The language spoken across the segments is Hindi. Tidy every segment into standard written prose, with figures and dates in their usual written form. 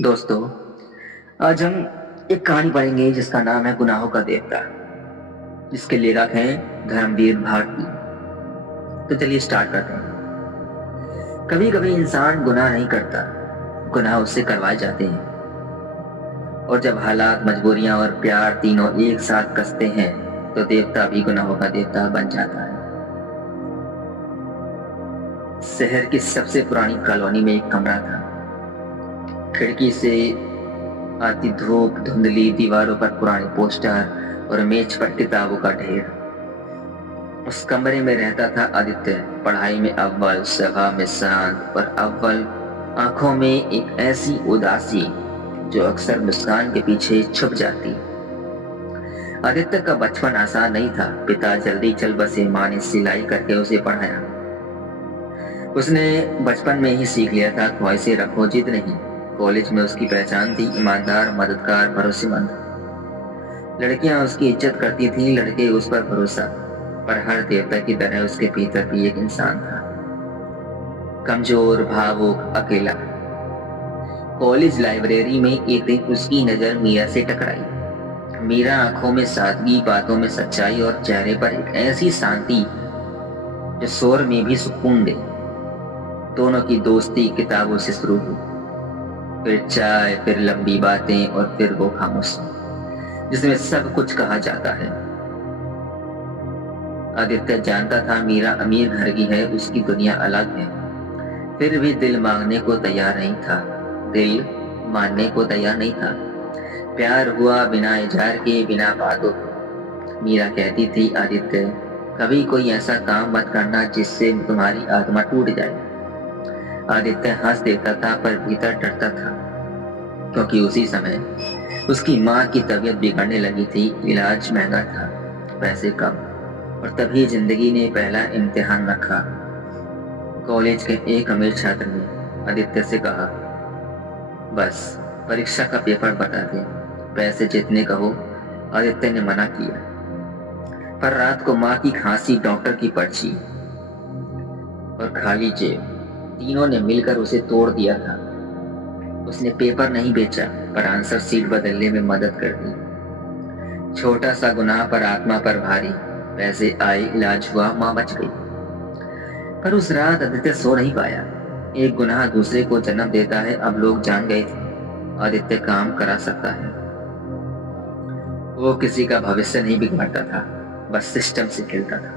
दोस्तों, आज हम एक कहानी पढ़ेंगे जिसका नाम है गुनाहों का देवता, जिसके लेखक हैं धर्मवीर भारती। तो चलिए स्टार्ट करते हैं। कभी कभी इंसान गुनाह नहीं करता, गुनाह उससे करवाए जाते हैं। और जब हालात, मजबूरियां और प्यार तीनों एक साथ कसते हैं तो देवता भी गुनाहों का देवता बन जाता है। शहर की सबसे पुरानी कॉलोनी में एक कमरा था। खिड़की से आती धूप, धुंधली दीवारों पर पुराने पोस्टर और मेज पर किताबों का ढेर। उस कमरे में रहता था आदित्य। पढ़ाई में अव्वल, स्वभाव में शांत और अव्वल, आंखों में एक ऐसी उदासी जो अक्सर मुस्कान के पीछे छुप जाती। आदित्य का बचपन आसान नहीं था। पिता जल्दी चल बसे, माँ ने सिलाई करके उसे पढ़ाया। उसने बचपन में ही सीख लिया था, ख्वाहिशें रखो, जिद नहीं। कॉलेज में उसकी पहचान थी ईमानदार, मददगार, भरोसेमंद। लड़कियां उसकी इज्जत करती थीं, लड़के उस पर भरोसा। पर हर देवता की तरह उसके भीतर भी एक इंसान था, कमजोर, भावुक, अकेला। कॉलेज लाइब्रेरी में एक दिन उसकी नजर मीरा से टकराई। मीरा आंखों में सादगी, बातों में सच्चाई और चेहरे पर एक ऐसी शांति जो शोर में भी सुकून दे। दोनों की दोस्ती किताबों से शुरू हुई, फिर चाय, फिर लंबी बातें और फिर वो खामोशी जिसमें सब कुछ कहा जाता है। आदित्य जानता था मीरा अमीर घर की है, उसकी दुनिया अलग है। फिर भी दिल मांगने को तैयार नहीं था, दिल मानने को तैयार नहीं था। प्यार हुआ बिना इजहार के, बिना बातों के। मीरा कहती थी, आदित्य कभी कोई ऐसा काम मत करना जिससे तुम्हारी आत्मा टूट जाए। आदित्य हंस देता था पर भीतर डरता था, क्योंकि उसी समय उसकी माँ की तबीयत बिगड़ने लगी थी। इलाज महंगा था, पैसे कम, और तभी जिंदगी ने पहला इम्तिहान रखा। कॉलेज के एक अमीर छात्र ने आदित्य से कहा, बस परीक्षा का पेपर बता दे, पैसे जितने कहो। आदित्य ने मना किया, पर रात को माँ की खांसी, डॉक्टर की पर्ची और खाली जेब, तीनों ने मिलकर उसे तोड़ दिया था। उसने पेपर नहीं बेचा, पर आंसर सीट बदलने में मदद कर दी। छोटा सा गुनाह पर आत्मा पर भारी। पैसे आए, इलाज हुआ, मां बच गई। पर उस रात आदित्य सो नहीं पाया। एक गुनाह दूसरे को जन्म देता है। अब लोग जान गए थे आदित्य काम करा सकता है। वो किसी का भविष्य नहीं बिगाड़ता था, बस सिस्टम से खेलता था।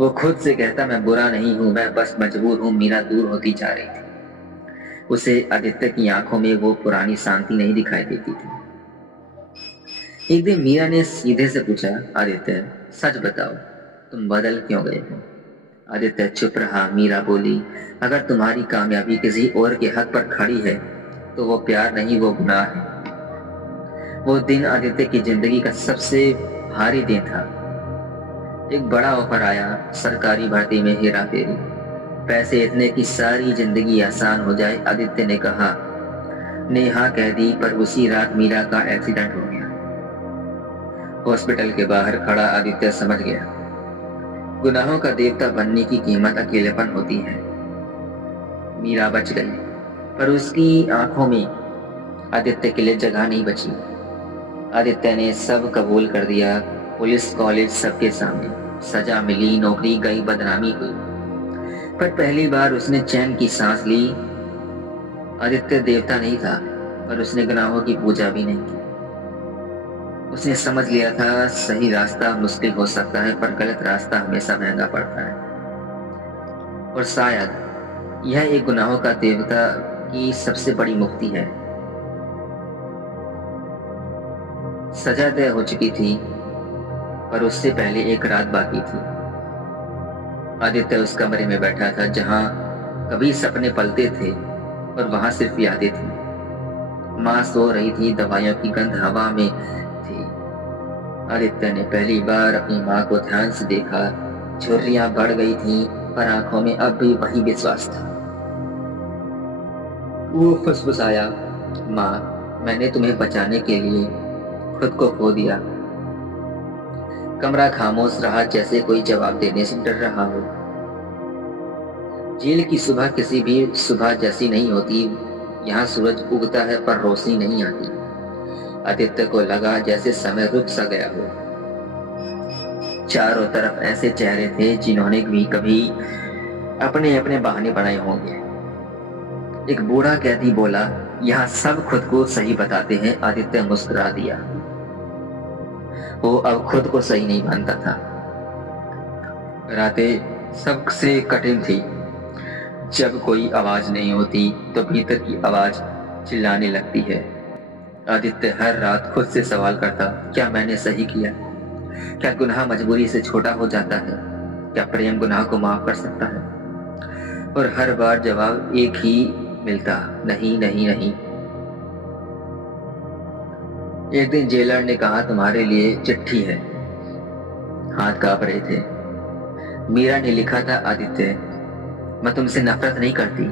वो खुद से कहता, मैं बुरा नहीं हूं, मैं बस मजबूर हूं। मीरा दूर होती जा रही थी। उसे आदित्य की आंखों में वो पुरानी शांति नहीं दिखाई देती थी। एक दिन मीरा ने सीधे से पूछा, आदित्य सच बताओ, तुम बदल क्यों गए हो? आदित्य चुप रहा। मीरा बोली, अगर तुम्हारी कामयाबी किसी और के हक पर खड़ी है तो वो प्यार नहीं, वो गुनाह है। वो दिन आदित्य की जिंदगी का सबसे भारी दिन था। एक बड़ा ऑफर आया, सरकारी भर्ती में हेरा फेरी, पैसे इतने कि सारी जिंदगी आसान हो जाए। आदित्य ने कहा, नेहा कह दी, पर उसी रात मीरा का एक्सीडेंट हो गया। हॉस्पिटल के बाहर खड़ा आदित्य समझ गया, गुनाहों का देवता बनने की कीमत अकेलेपन होती है। मीरा बच गई, पर उसकी आंखों में आदित्य के लिए जगह नहीं बची। आदित्य ने सब कबूल कर दिया, पुलिस, कॉलेज, सबके सामने। सजा मिली, नौकरी गई, बदनामी हुई, पर पहली बार उसने चैन की सांस ली। आदित्य देवता नहीं था, पर उसने गुनाहों की पूजा भी नहीं की। उसने समझ लिया था, सही रास्ता मुश्किल हो सकता है, पर गलत रास्ता हमेशा महंगा पड़ता है। और शायद यह एक गुनाहों का देवता की सबसे बड़ी मुक्ति है। सजा तय हो चुकी थी, पर उससे पहले एक रात बाकी थी। आदित्य उस कमरे में बैठा था जहां कभी सपने पलते थे और वहां सिर्फ यादें थी। माँ सो रही थी, दवाइयों की गंध हवा में थी। आदित्य ने पहली बार अपनी माँ को ध्यान से देखा। झुर्रियां बढ़ गई थी, पर आंखों में अब भी वही विश्वास था। वो फुसफुसाया, माँ मैंने तुम्हें बचाने के लिए खुद को खो दिया। कमरा खामोश रहा, जैसे कोई जवाब देने से डर रहा हो। जेल की सुबह किसी भी सुबह जैसी नहीं होती। यहाँ सूरज उगता है पर रोशनी नहीं आती। आदित्य को लगा जैसे समय रुक सा गया हो। चारों तरफ ऐसे चेहरे थे जिन्होंने भी कभी अपने अपने बहाने बनाए होंगे। एक बूढ़ा कैदी बोला, यहाँ सब खुद को सही बताते हैं। आदित्य मुस्कुरा दिया। वो अब खुद को सही नहीं मानता था। रातें सबसे कठिन थी। जब कोई आवाज नहीं होती तो भीतर की आवाज चिल्लाने लगती है। आदित्य हर रात खुद से सवाल करता, क्या मैंने सही किया? क्या गुनाह मजबूरी से छोटा हो जाता है? क्या प्रेम गुनाह को माफ कर सकता है? और हर बार जवाब एक ही मिलता, नहीं नहीं नहीं। एक दिन जेलर ने कहा, तुम्हारे लिए चिट्ठी है। हाथ कांप रहे थे। मीरा ने लिखा था, आदित्य, मैं तुमसे नफरत नहीं करती,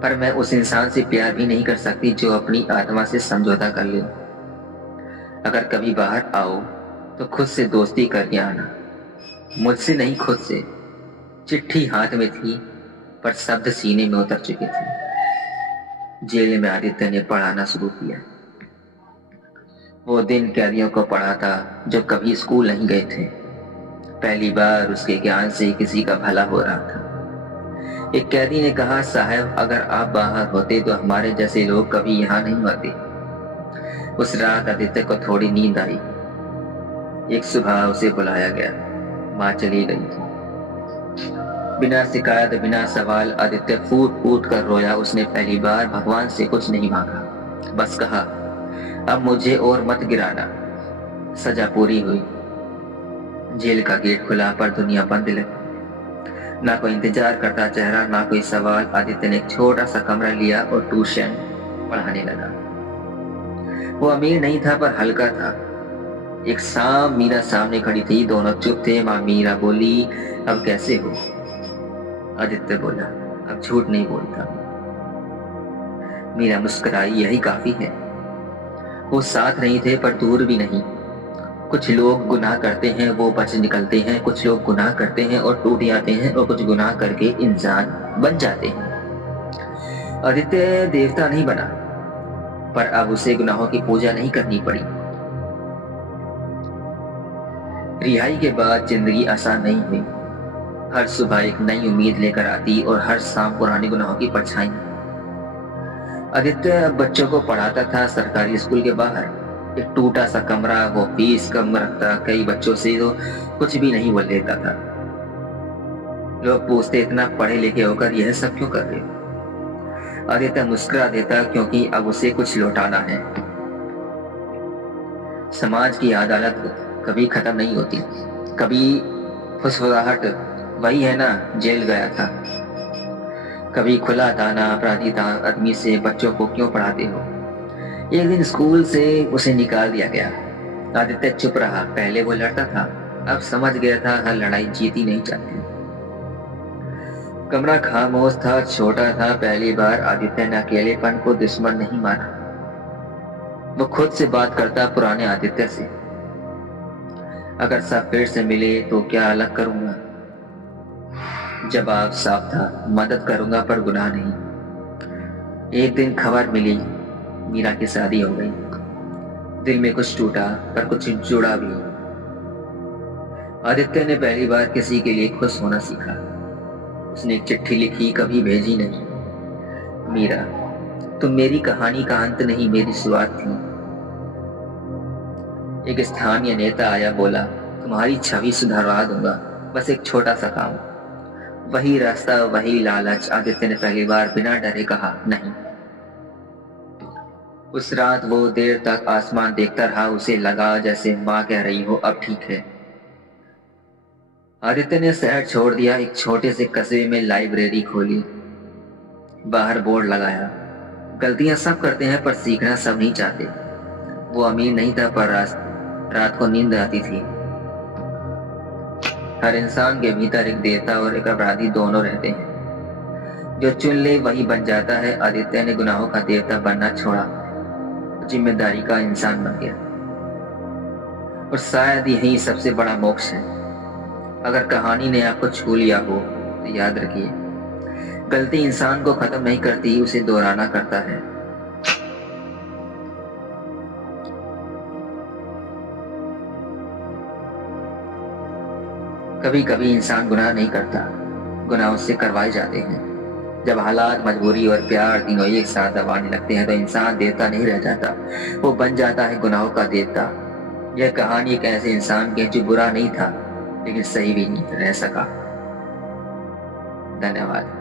पर मैं उस इंसान से प्यार भी नहीं कर सकती जो अपनी आत्मा से समझौता कर ले। अगर कभी बाहर आओ तो खुद से दोस्ती करके आना, मुझसे नहीं खुद से। चिट्ठी हाथ में थी पर शब्द सीने में उतर चुके थे। जेल में आदित्य ने पढ़ाना शुरू किया। वो दिन कैदियों को पढ़ा था जो कभी स्कूल नहीं गए थे। पहली बार उसके ज्ञान से किसी का भला हो रहा था। एक कैदी ने कहा, साहब, अगर आप बाहर होते तो हमारे जैसे लोग कभी यहाँ नहीं आते। उस रात आदित्य को थोड़ी नींद आई। एक सुबह उसे बुलाया गया। माँ चली गई थी। बिना शिकायत, बिना सवाल आदित्य फूट फूट कर रोया। उसने पहली बार भगवान से कुछ नहीं मांगा, बस कहा, अब मुझे और मत गिराना। सजा पूरी हुई। जेल का गेट खुला पर दुनिया बंद लगी। ना कोई इंतजार करता चेहरा, ना कोई सवाल। आदित्य ने एक छोटा सा कमरा लिया और ट्यूशन पढ़ाने लगा। वो अमीर नहीं था पर हल्का था। एक शाम मीरा सामने खड़ी थी। दोनों चुप थे। माँ मीरा बोली, अब कैसे हो? आदित्य बोला, अब झूठ नहीं बोलता। मीरा मुस्कुराई, यही काफी है। वो साथ नहीं थे पर दूर भी नहीं। कुछ लोग गुनाह करते हैं, वो बच निकलते हैं। कुछ लोग गुनाह करते हैं और टूट जाते हैं, और कुछ गुनाह करके इंसान बन जाते हैं। आदित्य देवता नहीं बना, पर अब उसे गुनाहों की पूजा नहीं करनी पड़ी। रिहाई के बाद जिंदगी आसान नहीं हुई। हर सुबह एक नई उम्मीद लेकर आती और हर शाम पुराने गुनाहों की परछाई। आदित्य बच्चों को पढ़ाता था सरकारी स्कूल के बाहर। एक टूटा सा कमरा, वो फीस कम रखता। कई बच्चों से तो कुछ भी नहीं बोल लेता था। लोग पूछते, इतना पढ़े लिखे होकर यह सब क्यों कर रहे हो? आदित्य मुस्कुरा देता, क्योंकि अब उसे कुछ लौटाना है। समाज की अदालत कभी खत्म नहीं होती। कभी फुसफुसाहट, वही है ना, जेल गया था। कभी खुला ताना, अपराधी था, आदमी से बच्चों को क्यों पढ़ाते हो? एक दिन स्कूल से उसे निकाल दिया गया। आदित्य चुप रहा। पहले वो लड़ता था, अब समझ गया था हर लड़ाई जीती नहीं जाती। कमरा खामोश था, छोटा था। पहली बार आदित्य ने अकेलेपन को दुश्मन नहीं माना। वो खुद से बात करता, पुराने आदित्य से। अगर सब फिर से मिले तो क्या अलग करूंगा? जवाब साफ था, मदद करूंगा पर गुनाह नहीं। एक दिन खबर मिली, मीरा की शादी हो गई। दिल में कुछ टूटा पर कुछ जुड़ा भी। आदित्य ने पहली बार किसी के लिए खुश होना सीखा। उसने एक चिट्ठी लिखी, कभी भेजी नहीं। मीरा, तुम मेरी कहानी का अंत नहीं, मेरी शुरुआत थी। एक स्थानीय नेता आया, बोला, तुम्हारी छवि सुधारवा दूंगा, बस एक छोटा सा काम। वही रास्ता, वही लालच। आदित्य ने पहली बार बिना डरे कहा, नहीं। उस रात वो देर तक आसमान देखता रहा। उसे लगा जैसे माँ कह रही हो, अब ठीक है। आदित्य ने शहर छोड़ दिया। एक छोटे से कस्बे में लाइब्रेरी खोली। बाहर बोर्ड लगाया, गलतियां सब करते हैं पर सीखना सब नहीं चाहते। वो अमीर नहीं था पर रात को नींद आती थी। हर इंसान के भीतर एक देवता और एक अपराधी दोनों रहते हैं। जो चुन ले वही बन जाता है। आदित्य ने गुनाहों का देवता बनना छोड़ा, जिम्मेदारी का इंसान बन गया। और शायद यही सबसे बड़ा मोक्ष है। अगर कहानी ने आपको छू लिया हो तो याद रखिए, गलती इंसान को खत्म नहीं करती, उसे दोहराना करता है। कभी कभी इंसान गुनाह नहीं करता, गुनाह उससे करवाए जाते हैं। जब हालात, मजबूरी और प्यार तीनों एक साथ दबाने लगते हैं तो इंसान देवता नहीं रह जाता, वो बन जाता है गुनाहों का देवता। यह कहानी एक ऐसे इंसान की है जो बुरा नहीं था लेकिन सही भी नहीं रह सका। धन्यवाद।